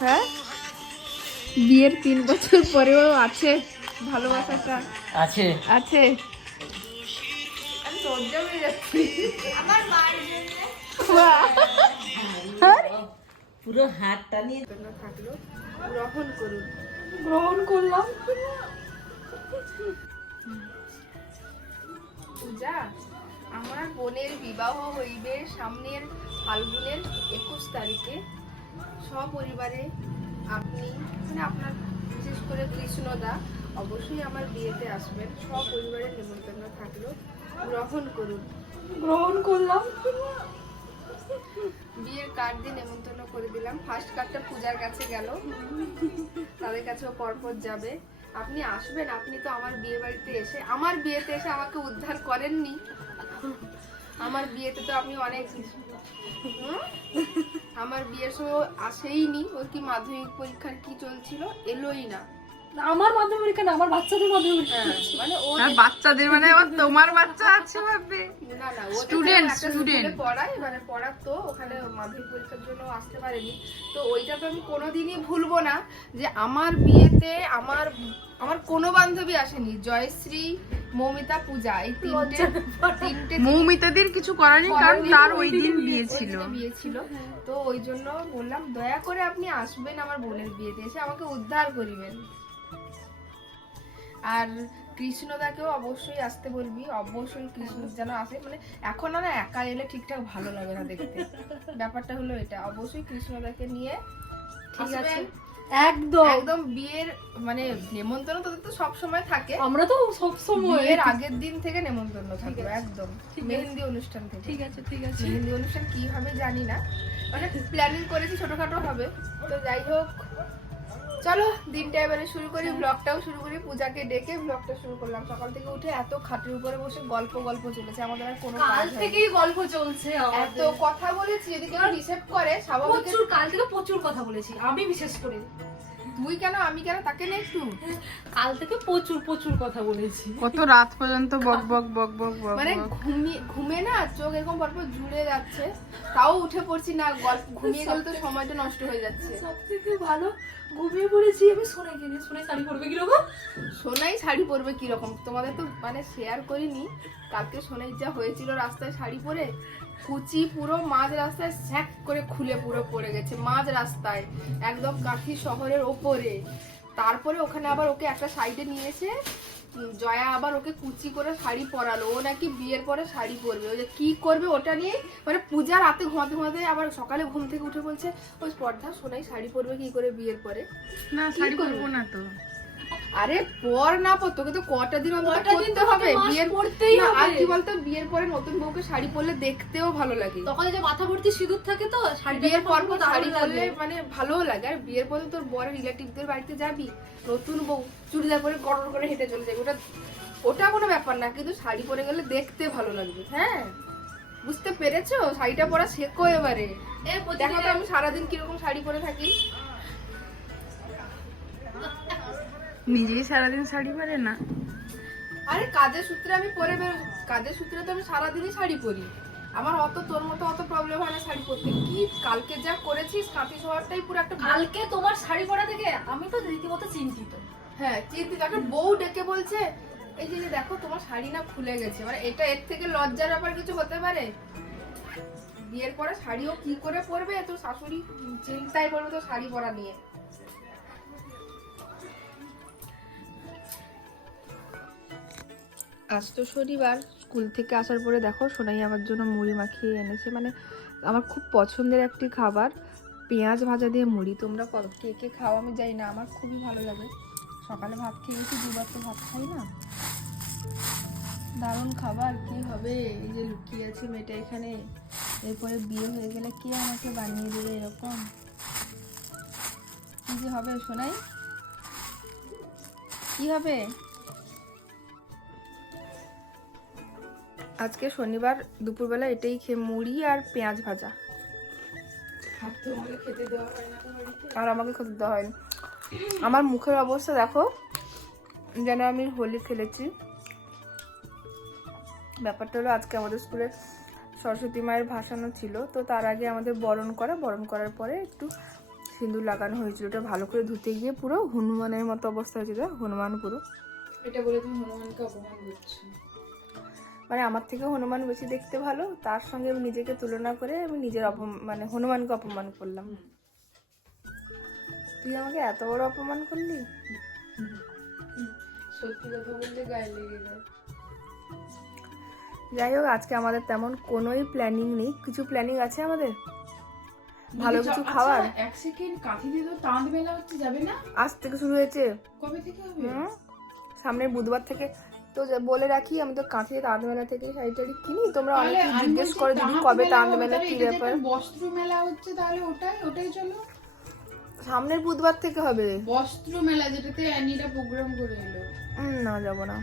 হ্যাঁ? বিয়ের তিন বছর পরেও আছে ভালোবাসাটা। আছে। আছে! পুরো হাতটা নিয়ে জন্য থাকল। গ্রহণ করুন। গ্রহণ করলাম। পূজা। আমার বোনের বিবাহ হইবে সামনের ফাল্গুনের একুশ তারিখে। সপরিবারে আপনি মানে আপনার বিশেষ করে কৃষ্ণদা অবশ্যই আমার বিয়েতে আসবেন। সপরিবারের নিমন্ত্রণ থাকল। গ্রহণ করুন। গ্রহণ করলাম। বিয়ের কার্ড দিয়ে নেমন্তন্ন করে দিলাম। ফার্স্ট কার্ডটা পূজার কাছে গেল। তাদের কাছেও পরপর যাবে। আপনি আসবেন আপনি তো আমার বিয়ে বাড়িতে এসে আমার বিয়েতে এসে আমাকে উদ্ধার করেননি। আমার বিয়েতে তো আপনি অনেক? আমার বিয়ের সময় আসেইনি ওর কি মাধ্যমিক পরীক্ষার কি চলছিল? এলোই না। আমার মাধ্যমিক পরীক্ষা না আমার বাচ্চাদের মাধ্যমিক পরীক্ষা হ্যাঁ, মানে ও আর বাচ্চাদের মানে আবার তোমার বাচ্চা আছে ভাববে। না না ও student. স্কুলে পড়ায় মানে পড়াতো ওখানে মাধ্যমিক পরীক্ষার জন্য আসতে পারেনি। তো ওইটা তো আমি কোনোদিনই ভুলবো না যে আমার বিয়েতে আমার আমার কোনো বান্ধবী আসেনি। জয়শ্রী মৌমিতা পূজা এই তিনটে তিনটে মৌমিতাদের কিছু করানি কারণ তার ওই দিন বিয়ে ছিল বিয়ে ছিল। তো ওই জন্য বললাম দয়া করে আপনি আসবেন আমার বোনের বিয়েতে এসে আমাকে উদ্ধার করিবেন। আর কৃষ্ণদাকেও অবশ্যই আসতে বলবি। অবশ্যই কৃষ্ণ যেন আসে। মানে এখন আর একা এলে ঠিকঠাক ভালো লাগে না দেখতে। ব্যাপারটা হলো এটা। অবশ্যই কৃষ্ণদাকে নিয়ে ঠিক আছে। একদম। একদম বিয়ের মানে নেমন্তন্ন তোদের তো সব সময় থাকে। আমরা তো সব সময়। বিয়ের আগের দিন থেকে নেমন্তন্ন থাকবে একদম। মেহেন্দি অনুষ্ঠান থেকে। ঠিক আছে ঠিক আছে। মেহেন্দি অনুষ্ঠান কি হবে জানি না। মানে প্ল্যানিং করেছি ছোটখাটো হবে। তো যাই হোক চলো দিনটা এবারে শুরু করি ব্লগটাও শুরু করি পূজাকে ডেকে ব্লগটা শুরু করলাম। সকাল থেকে উঠে এত খাটের উপরে বসে গল্প গল্প চলেছে আমাদের আর কোনো কাল কাজ থেকেই গল্প চলছে এত কথা বলেছি যদি কেউ রিসেপ্ট করে স্বাভাবিক প্রচুর কাল থেকে প্রচুর কথা বলেছি আমি বিশেষ করে। তুই কেন আমি কেন তাকে নেই একটু? কাল থেকে প্রচুর প্রচুর কথা বলেছি। কত রাত পর্যন্ত বক বক বক বক বক মানে। ঘুমিয়ে ঘুমে না চোখ এরকম পরপর জুড়ে যাচ্ছে তাও উঠে পড়ছি না গল্প ঘুমিয়ে গেলে তো সময়টা নষ্ট হয়ে যাচ্ছে। সব থেকে ভালো ঘুমিয়ে পড়েছি আমি সোনাই কিনে সোনাই শাড়ি পরবে কীরকম সোনাই শাড়ি পরবে কীরকম তোমাদের তো মানে শেয়ার করিনি। কালকে সোনাই যা হয়েছিল রাস্তায় শাড়ি পরে কুচি পুরো মাঝ রাস্তায় স্যাক করে খুলে পুরো পড়ে গেছে মাঝ রাস্তায় একদম কাঠি শহরের ওপরে। তারপরে ওখানে আবার ওকে একটা সাইডে নিয়ে উম, জয়া আবার ওকে কুচি করে শাড়ি পরালো। ও নাকি বিয়ের পরে শাড়ি পরবে। ও যে কি করবে ওটা নিয়ে মানে পূজা রাতে ঘুমাতে ঘুমাতে আবার সকালে ঘুম থেকে উঠে বলছে ওই স্পর্ধা সোনাই শাড়ি পরবে কি করে বিয়ের পরে? না শাড়ি পরবো না তো। আরে পর না পর তোকে তো কটা দিন অন্তত করতে হবে। বিয়ের পরতেই না, আর কি বলতো বিয়ের পরে নতুন বউকে শাড়ি পরলে দেখতেও ভালো লাগে। তখন যে মাথা ভর্তি সিঁদুর থাকে তো শাড়ি বিয়ের পর পর শাড়ি পরলে মানে ভালোও লাগে। আর বিয়ের পরে তোর বড় রিলেটিভদের বাড়িতে যাবি নতুন বউ চুড়িদার পরে গড় করে হেঁটে চলে যাবে। ওটা ওটা কোনো ব্যাপার না কিন্তু শাড়ি পরে গেলে দেখতে ভালো লাগবে। হ্যাঁ বুঝতে পেরেছ? শাড়িটা পরা শেখো এবারে। দেখো তো আমি সারাদিন কীরকম শাড়ি পরে থাকি। নিজেই সারাদিন শাড়ি পরে না। আরে কাজের সূত্রে আমি পরে বেরো কাজের সূত্রে তো আমি সারাদিনই শাড়ি পরি। আমার অত তোর মতো অত প্রবলেম হয় না শাড়ি পরতে। কি কালকে যা করেছিস কাঁথি শহরটাই পুরো একটা কালকে তোমার শাড়ি পরা থেকে আমি তো রীতিমতো চিন্তিত। হ্যাঁ চিন্তিত। একটা বউ ডেকে বলছে এই যে দেখো তোমার শাড়ি না খুলে গেছে। মানে এটা এর থেকে লজ্জার ব্যাপার কিছু হতে পারে? বিয়ের পরে শাড়িও কি করে পরবে? তো শাশুড়ি চিন্তায় পড়বে তো শাড়ি পরা নিয়ে। আজ তো শনিবার, স্কুল থেকে আসার পরে দেখো সোনাই আমার জন্য মুড়ি মাখিয়ে এনেছে। মানে আমার খুব পছন্দের একটি খাবার, পেঁয়াজ ভাজা দিয়ে মুড়ি। তোমরা কে কে খাও আমি যাই না, আমার খুবই ভালো লাগে। সকালে ভাত খেয়ে গেছি দুবার তো ভাত খাই না। দারুণ খাবার, কি হবে? এই যে লুকিয়ে আছে মেয়েটা এখানে। এরপরে বিয়ে হয়ে গেলে কে আমাকে বানিয়ে দেবে এরকম? কি যে হবে শোনাই কি হবে? আজকে শনিবার দুপুরবেলা এটাই খেয়ে মুড়ি আর পেঁয়াজ ভাজা। আর আমাকে খেতে দেওয়া হয়নি। আমার মুখের অবস্থা দেখো, যেন আমি হোলি খেলেছি। ব্যাপারটা হলো আজকে আমাদের স্কুলে সরস্বতী মায়ের ভাসানো ছিল, তো তার আগে আমাদের বরণ করা। বরণ করার পরে একটু সিঁদুর লাগানো হয়েছিল। ওটা ভালো করে ধুতে গিয়ে পুরো হনুমানের মতো অবস্থা হয়েছিল হনুমান পুরো। এটা বলে তুমি হনুমানকে অপমান করছ। মানে আমার থেকে হনুমান বেশি দেখতে ভালো তার সঙ্গে নিজেকে তুলনা করে আমি নিজের অপমান মানে হনুমানকে অপমান করলাম। তুই আমাকে এত বড় অপমান করলি? সত্যি কথা বললে গায়ে লেগে যায়। যাই হোক আজকে আমাদের তেমন কোনোই প্ল্যানিং নেই। কিছু প্ল্যানিং আছে আমাদের? ভালো কিছু আচ্ছা, খাওয়ার এক সেকেন্ড কাঁথি দিয়ে তো তাঁত মেলা হচ্ছে যাবে না? আজ থেকে শুরু হয়েছে। কবে থেকে হবে? সামনের বুধবার থেকে তো বলে রাখি আমি তো কাঁথি তাঁতমেলা থেকে শাড়ি টাড়ি কিনি। তোমরা অনেকে জিজ্ঞেস করে দিদি তাঁত কবে মেলা তাঁতমেলা কি ব্যাপার। বস্ত্র মেলা হচ্ছে তাহলে ওটাই ওটাই চলো সামনের বুধবার থেকে হবে। বস্ত্র মেলা যেটাতে অ্যানিটা প্রোগ্রাম করে এলো। না যাব না।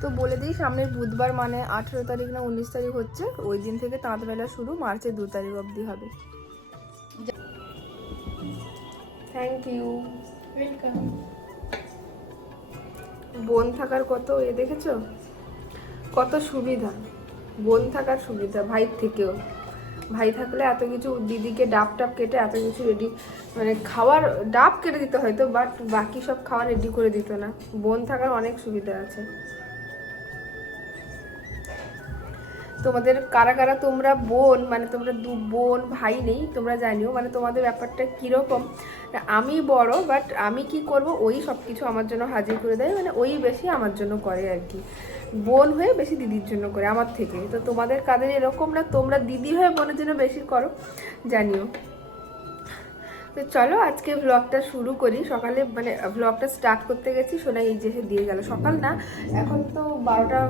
তো বলে দিই সামনের বুধবার মানে আঠেরো তারিখ না উনিশ তারিখ হচ্ছে ওই দিন থেকে তাঁত মেলা শুরু মার্চের দু তারিখ অবধি হবে। Thank you. ওয়েলকাম বোন থাকার কত এ দেখেছ? কত সুবিধা। বোন থাকার সুবিধা ভাইয়ের থেকেও। ভাই থাকলে এত কিছু দিদিকে ডাব টাপ কেটে এত কিছু রেডি মানে খাওয়ার, ডাব কেটে দিতে হয়তো বাট বাকি সব খাওয়া রেডি করে দিত না। বোন থাকার অনেক সুবিধা আছে। তোমাদের কারা কারা তোমরা বোন মানে তোমরা দু বোন ভাই নেই, তোমরা জানিও মানে তোমাদের ব্যাপারটা কীরকম। আমি বড় বাট আমি কি করব, ওই সব কিছু আমার জন্য হাজির করে দেয় মানে ওই বেশি আমার জন্য করে আর কি। বোন হয়ে বেশি দিদির জন্য করে, আমার থেকে। তো তোমাদের কাদের এরকম না, তোমরা দিদি হয়ে বোনের জন্য বেশি করো, জানিও। তো চলো, আজকে ভ্লগটা শুরু করি। সকালে মানে ভ্লগটা স্টার্ট করতে গেছি, সোনাই এই যে দিয়ে গেল। সকাল না, এখন তো বারোটা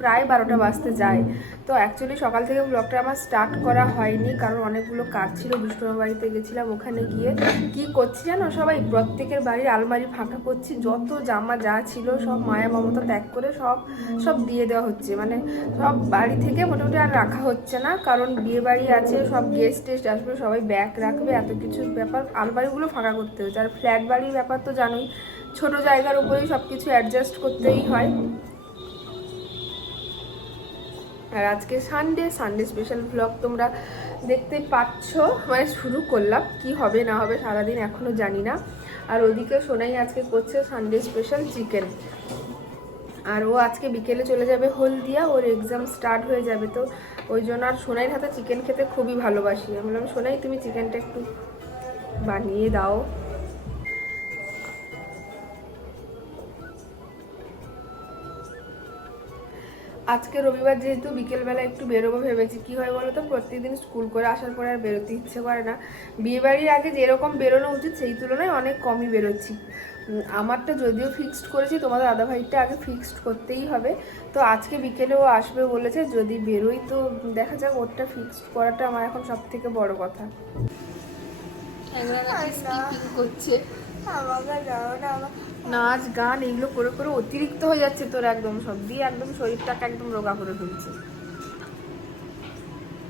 প্রায় বারোটা বাজতে যায়। তো অ্যাকচুয়ালি সকাল থেকে ব্লগটা আমার স্টার্ট করা হয়নি, কারণ অনেকগুলো কাজ ছিল, বিষ্ণুর বাড়িতে গেছিলাম ওখানে গিয়ে। কি করছি জানো? সবাই প্রত্যেকের বাড়ির আলমারি ফাঁকা করছি, যত জামা যা ছিল সব মায়া মমতা ত্যাগ করে সব সব দিয়ে দেওয়া হচ্ছে। মানে সব বাড়ি থেকে মোটামুটি আর রাখা হচ্ছে না, কারণ বিয়ে বাড়ি আছে, সব গেস্ট টেস্ট আসবে, সবাই ব্যাগ রাখবে, এত কিছু ব্যাপার। আলমারিগুলো ফাঁকা করতে হচ্ছে। আর ফ্ল্যাট বাড়ির ব্যাপার তো জানোই, ছোট জায়গার উপরেই সব কিছু অ্যাডজাস্ট করতেই হয়। আর আজকে সানডে সানডে স্পেশাল ব্লগ তোমরা দেখতে পাচ্ছ। মানে শুরু করলাম, কি হবে না হবে সারাদিন এখনও জানি না। আর ওদিকে সোনাই আজকে করছে সানডে স্পেশাল চিকেন আর ও আজকে বিকেলে চলে যাবে হলদিয়া, ওর এক্সাম স্টার্ট হয়ে যাবে তো। ওই জন্য আর সোনাইয়ের হাতে চিকেন খেতে খুবই ভালোবাসি। আমি বললাম, সোনাই তুমি চিকেনটা একটু বানিয়ে দাও। আজকে রবিবার যেহেতু বিকেলবেলা একটু বেরোবো ভেবেছি কি হয় বলো তো প্রত্যেকদিন স্কুল করে আসার পরে আর বেরোতে ইচ্ছে করে না। বিয়ে বাড়ির আগে যেরকম বেরোনো উচিত সেই তুলনায় অনেক কমই বেরোচ্ছি। আমারটা যদিও ফিক্সড করেছি তোমাদের দাদা ভাইটা আগে ফিক্সড করতেই হবে। তো আজকে বিকেলে ও আসবে বলেছে যদি বেরোই তো দেখা যাক ওরটা ফিক্সড করাটা আমার এখন সব থেকে বড় কথা। করছে। নাচ গান এগুলো করে করে অতিরিক্ত হয়ে যাচ্ছে তোর একদম সব দিয়ে একদম শরীরটাকে একদম রোগা করে ফেলছে।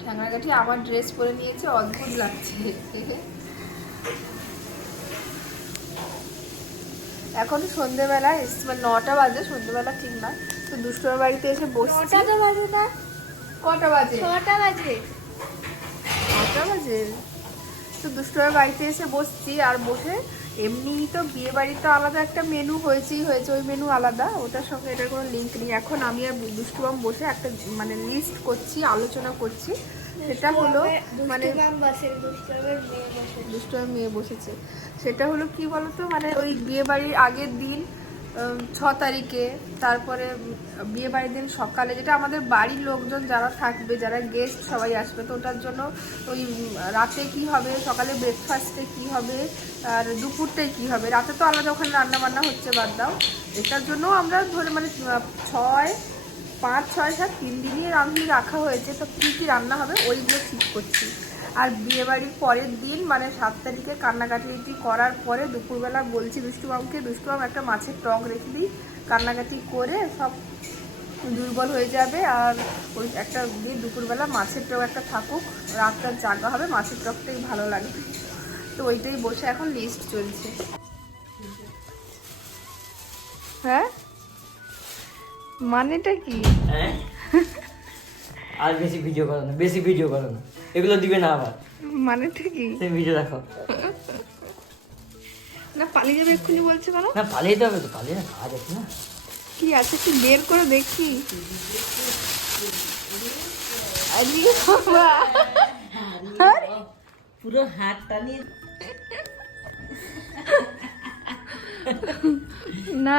ঠ্যাংরাগাঠি ড্রেস পরে নিয়েছে অদ্ভুত লাগছে। এখন সন্ধেবেলা মানে নটা বাজে সন্ধেবেলা ঠিক না। তো দুষ্টর বাড়িতে এসে বসছি। ছটা বাজে না। কটা বাজে? ছটা বাজে। কটা বাজে? তো দুষ্টর বাড়িতে এসে বসছি আর বসে এমনি তো বিয়ে বাড়ির তো আলাদা একটা মেনু হয়েছেই হয়েছে ওই মেনু আলাদা। ওটার সঙ্গে এটার কোনো লিঙ্ক নেই। এখন আমি আর দুষ্টুবাম বসে একটা মানে লিস্ট করছি আলোচনা করছি। সেটা হলো মানে দুষ্টুবাম মেয়ে বসেছে। সেটা হলো কি বলতো? মানে ওই বিয়ে বাড়ির আগের দিন ছ তারিখে, তারপরে বিয়ে বাড়ির দিন সকালে, যেটা আমাদের বাড়ির লোকজন যারা থাকবে, যারা গেস্ট সবাই আসবে, তো ওটার জন্য ওই রাতে কি হবে, সকালে ব্রেকফাস্টে কি হবে, আর দুপুরটায় কি হবে? রাতে তো আলাদা ওখানে রান্না বান্না হচ্ছে, বাদ দাও। এটার জন্য আমরা ধরে মানে ছয়, পাঁচ, ছয়, সাত, তিন দিনই রাঁধুনি রাখা হয়েছে, তো কী কী রান্না হবে ওইগুলো ঠিক করছি। আর বিয়েবাড়ির পরের দিন মানে সাত তারিখে কান্নাকাটি করার পরে দুপুরবেলা বলছি দুষ্টুবাবুকে, দুষ্টুবাবু, একটা মাছের টক রেখে দিই। কান্নাকাটি করে সব দুর্বল হয়ে যাবে আর ওই একটা দিয়ে দুপুরবেলা মাছের টক একটা থাকুক, রাতটা জাগা হবে, মাছের টকটাই ভালো লাগবে তো ওইটাই বসে এখন লিস্ট চলছে। হ্যাঁ? মানেটা কি? আর বেশি ভিডিও করো না, বেশি ভিডিও করো না। এগুলো দিবে না আবার। মানে ঠিকই তুমি ভিডিও রাখো না পালিয়ে যাবে এক্ষুনি বলছে কেন না পালিয়ে যেতে হবে তো পালিয়ে না কাজ আছে না। কি আছে কি বের করে দেখি। আরে বাবা। পুরো হাতটা নিয়ে না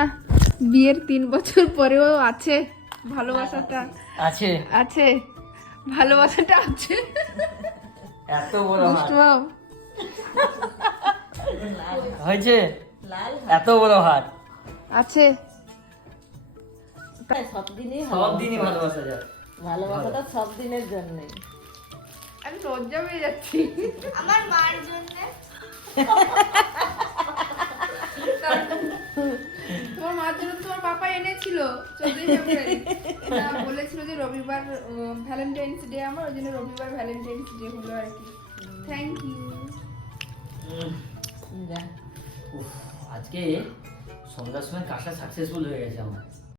বিয়ের তিন বছর পরেও আছে ভালোবাসাটা। আছে। আছে। ভালোবাসাটা আছে। এত বড় হাত হয়েছে? এত বড় হাত আছে। হাত সব দিনই সব দিনই ভালোবাসা যায়। ভালোবাসাটা সব দিনের জন্যই আমি লজ্জা পেয়ে যাচ্ছি। আমার মার জন্য। তোমার মার জন্য তো তোমার পাপা এনেছিল। চোদ্দই ফেব্রুয়ারি। রবিবার ভ্যালেন্টাইন্স ডে আমার, ওই জন্য রবিবার ভ্যালেন্টাইন্স ডে হলো আর কি। থ্যাংক ইউ আজকে সন্ধ্যার সময় কাজটা সাকসেসফুল হয়ে গেছে আমার।